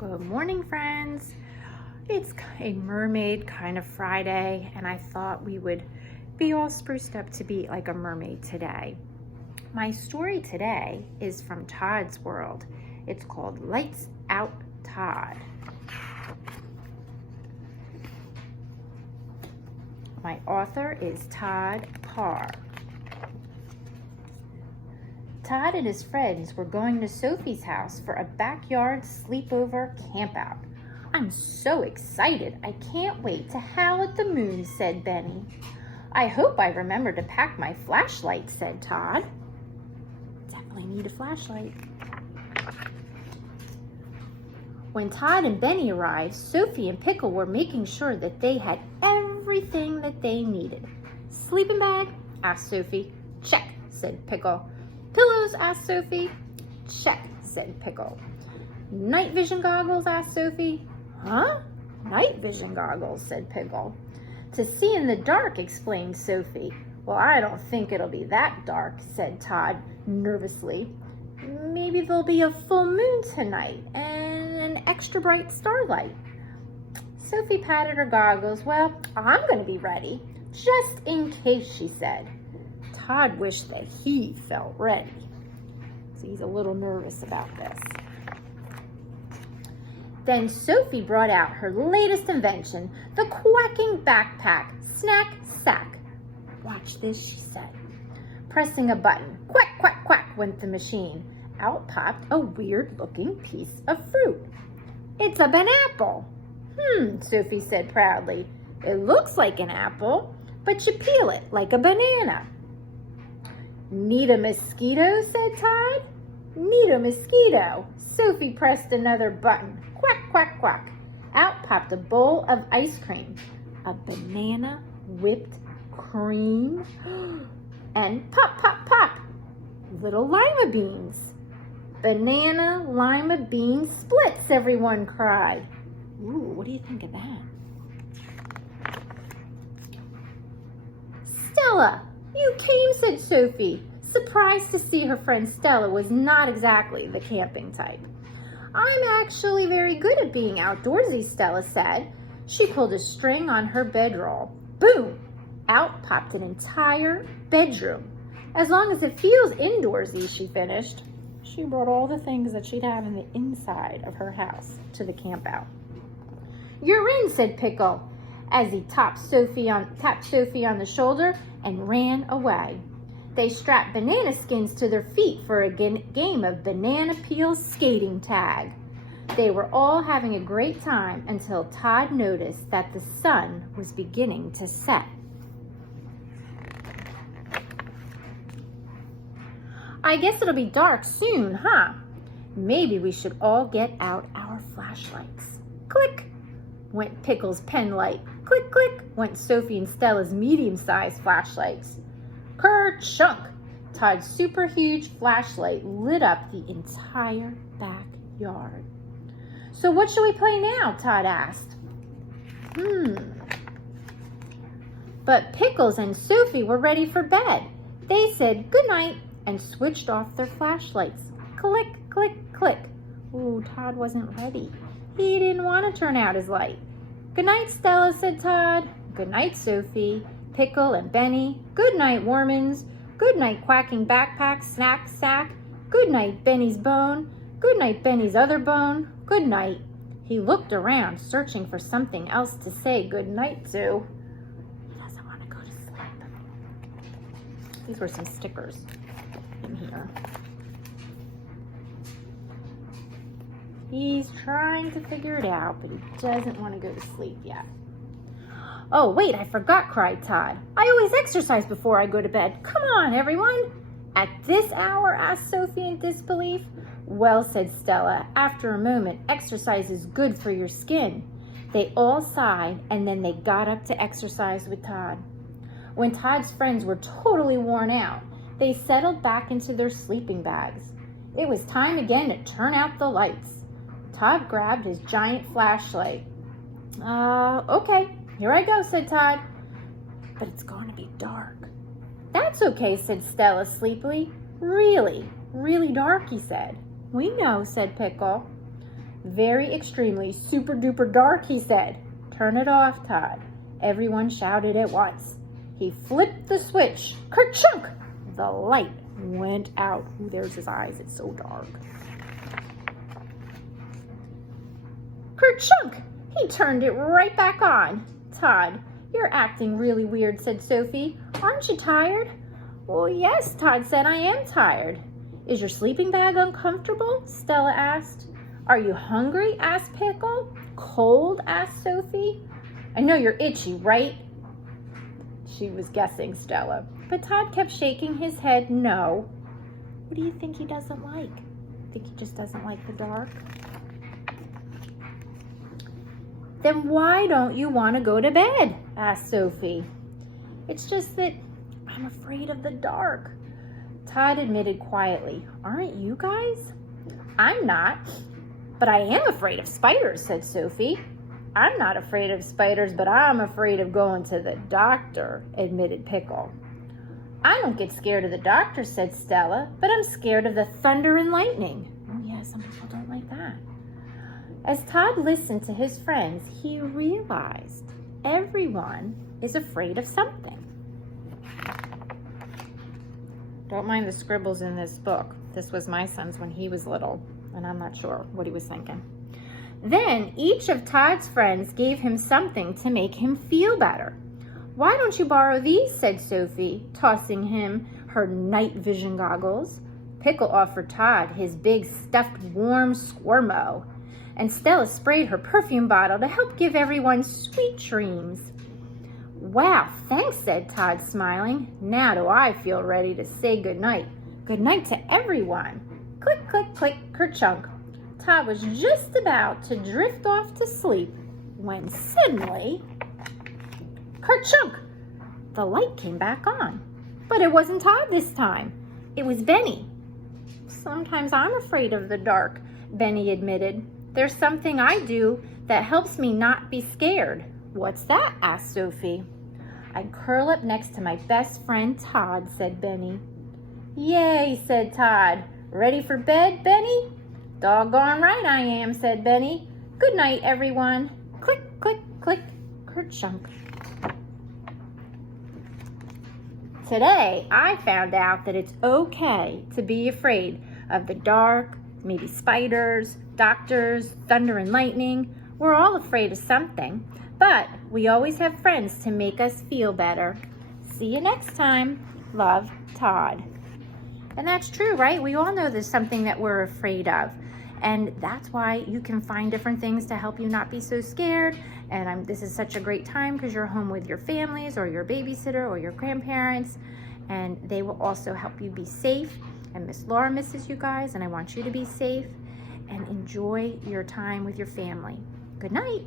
Good morning, friends. It's a mermaid kind of Friday, and I thought we would be all spruced up to be like a mermaid today. My story today is from Todd's world. It's called Lights Out Todd. My author is Todd Parr. Todd and his friends were going to Sophie's house for a backyard sleepover campout. I'm so excited. I can't wait to howl at the moon, said Benny. I hope I remember to pack my flashlight, said Todd. Definitely need a flashlight. When Todd and Benny arrived, Sophie and Pickle were making sure that they had everything that they needed. Sleeping bag? Asked Sophie. Check, said Pickle. Pillows? Asked Sophie. Check, said Pickle. Night vision goggles? Asked Sophie. Huh? Night vision goggles, said Pickle. To see in the dark, explained Sophie. Well, I don't think it'll be that dark, said Todd nervously. Maybe there'll be a full moon tonight and an extra bright starlight. Sophie patted her goggles. Well, I'm going to be ready, just in case, she said. Todd wished that he felt ready. So he's a little nervous about this. Then Sophie brought out her latest invention, the quacking backpack, snack sack. Watch this, she said. Pressing a button, quack, quack, quack went the machine. Out popped a weird-looking piece of fruit. It's a banapple. Sophie said proudly. It looks like an apple, but you peel it like a banana. Need a mosquito, said Todd. Need a mosquito. Sophie pressed another button. Quack, quack, quack. Out popped a bowl of ice cream. A banana whipped cream. And pop, pop, pop. Little lima beans. Banana lima bean splits, everyone cried. Ooh, what do you think of that? Stella, you came, said Sophie, surprised to see her friend Stella was not exactly the camping type. I'm actually very good at being outdoorsy, Stella said. She pulled a string on her bedroll. Boom! Out popped an entire bedroom. As long as it feels indoorsy, she finished. She brought all the things that she'd have in the inside of her house to the campout. You're in, said Pickle, as he tapped Sophie on the shoulder and ran away. They strapped banana skins to their feet for a game of banana peel skating tag. They were all having a great time until Todd noticed that the sun was beginning to set. I guess it'll be dark soon, huh? Maybe we should all get out our flashlights. Click went Pickle's pen light. Click, click went Sophie and Stella's medium-sized flashlights. Ker-chunk! Todd's super huge flashlight lit up the entire backyard. So what shall we play now? Todd asked. But Pickles and Sophie were ready for bed. They said good night and switched off their flashlights. Click, click, click. Ooh, Todd wasn't ready. He didn't want to turn out his light. Good night, Stella, said Todd. Good night, Sophie, Pickle, and Benny. Good night, Warmans. Good night, quacking backpack, snack sack. Good night, Benny's bone. Good night, Benny's other bone. Good night. He looked around, searching for something else to say good night to. He doesn't want to go to sleep. These were some stickers in here. He's trying to figure it out, but he doesn't want to go to sleep yet. Oh, wait, I forgot, cried Todd. I always exercise before I go to bed. Come on, everyone. At this hour, asked Sophie in disbelief. Well, said Stella, after a moment, exercise is good for your skin. They all sighed, and then they got up to exercise with Todd. When Todd's friends were totally worn out, they settled back into their sleeping bags. It was time again to turn out the lights. Todd grabbed his giant flashlight. Okay, here I go, said Todd. But it's going to be dark. That's okay, said Stella sleepily. Really, really dark, he said. We know, said Pickle. Very extremely super duper dark, he said. Turn it off, Todd. Everyone shouted at once. He flipped the switch. Kerchunk! The light went out. Ooh, there's his eyes. It's so dark. Kerchunk! He turned it right back on. Todd, you're acting really weird, said Sophie. Aren't you tired? Well, yes, Todd said, I am tired. Is your sleeping bag uncomfortable? Stella asked. Are you hungry? Asked Pickle. Cold? Asked Sophie. I know you're itchy, right? She was guessing Stella. But Todd kept shaking his head no. What do you think he doesn't like? Think he just doesn't like the dark? Then why don't you want to go to bed? Asked Sophie. It's just that I'm afraid of the dark. Todd admitted quietly. Aren't you guys? I'm not, but I am afraid of spiders, said Sophie. I'm not afraid of spiders, but I'm afraid of going to the doctor, admitted Pickle. I don't get scared of the doctor, said Stella, but I'm scared of the thunder and lightning. Oh yeah, some people don't like that. As Todd listened to his friends, he realized everyone is afraid of something. Don't mind the scribbles in this book. This was my son's when he was little, and I'm not sure what he was thinking. Then each of Todd's friends gave him something to make him feel better. Why don't you borrow these, said Sophie, tossing him her night vision goggles. Pickle offered Todd his big stuffed warm squirmo, and Stella sprayed her perfume bottle to help give everyone sweet dreams. Wow, thanks, said Todd, smiling. Now do I feel ready to say goodnight. Good night to everyone. Click, click, click, kerchunk. Todd was just about to drift off to sleep when suddenly, kerchunk, the light came back on. But it wasn't Todd this time. It was Benny. Sometimes I'm afraid of the dark, Benny admitted. There's something I do that helps me not be scared. What's that? Asked Sophie. I curl up next to my best friend Todd, said Benny. Yay, said Todd. Ready for bed, Benny? Doggone right I am, said Benny. Good night, everyone. Click, click, click, kerchunk. Today, I found out that it's okay to be afraid of the dark, maybe spiders, doctors, thunder and lightning. We're all afraid of something, but we always have friends to make us feel better. See you next time. Love, Todd. And that's true, right? We all know there's something that we're afraid of. And that's why you can find different things to help you not be so scared. And this is such a great time because you're home with your families or your babysitter or your grandparents. And they will also help you be safe. And Miss Laura misses you guys, and I want you to be safe and enjoy your time with your family. Good night.